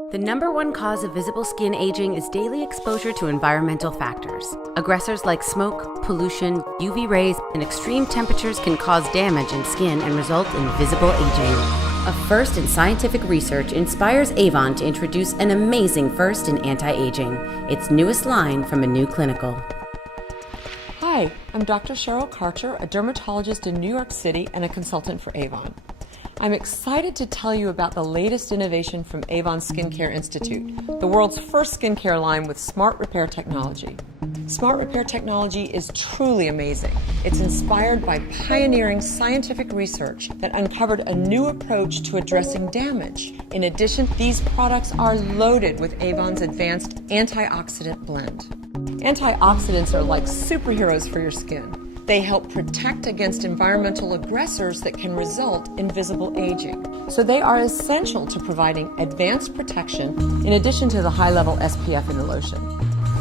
The number one cause of visible skin aging is daily exposure to environmental factors. Aggressors like smoke, pollution, UV rays, and extreme temperatures can cause damage in skin and result in visible aging. A first in scientific research inspires Avon to introduce an amazing first in anti-aging, its newest line from Anew Clinical. Hi, I'm Dr. Cheryl Karcher, a dermatologist in New York City and a consultant for Avon. I'm excited to tell you about the latest innovation from Avon Skincare Institute, the world's first skincare line with smart repair technology. Smart repair technology is truly amazing. It's inspired by pioneering scientific research that uncovered a new approach to addressing damage. In addition, these products are loaded with Avon's advanced antioxidant blend. Antioxidants are like superheroes for your skin. They help protect against environmental aggressors that can result in visible aging. So they are essential to providing advanced protection in addition to the high-level SPF in the lotion.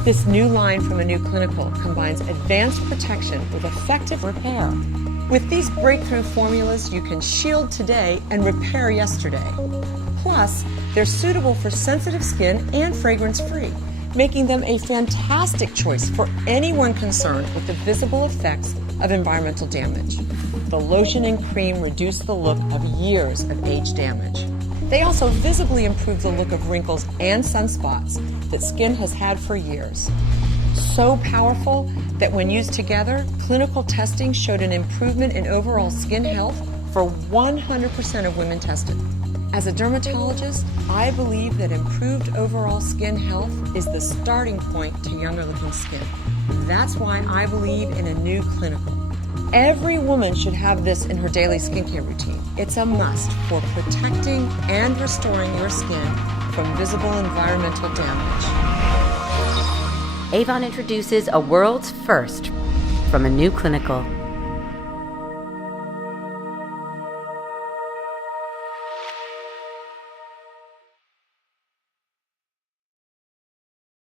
This new line from Anew Clinical combines advanced protection with effective repair. With these breakthrough formulas, you can shield today and repair yesterday. Plus, they're suitable for sensitive skin and fragrance-free, making them a fantastic choice for anyone concerned with the visible effects of environmental damage. The lotion and cream reduce the look of years of age damage. They also visibly improve the look of wrinkles and sunspots that skin has had for years. So powerful that when used together, clinical testing showed an improvement in overall skin health for 100% of women tested. As a dermatologist, I believe that improved overall skin health is the starting point to younger looking skin. That's why I believe in Anew Clinical. Every woman should have this in her daily skincare routine. It's a must for protecting and restoring your skin from visible environmental damage. Avon introduces a world's first from Anew Clinical.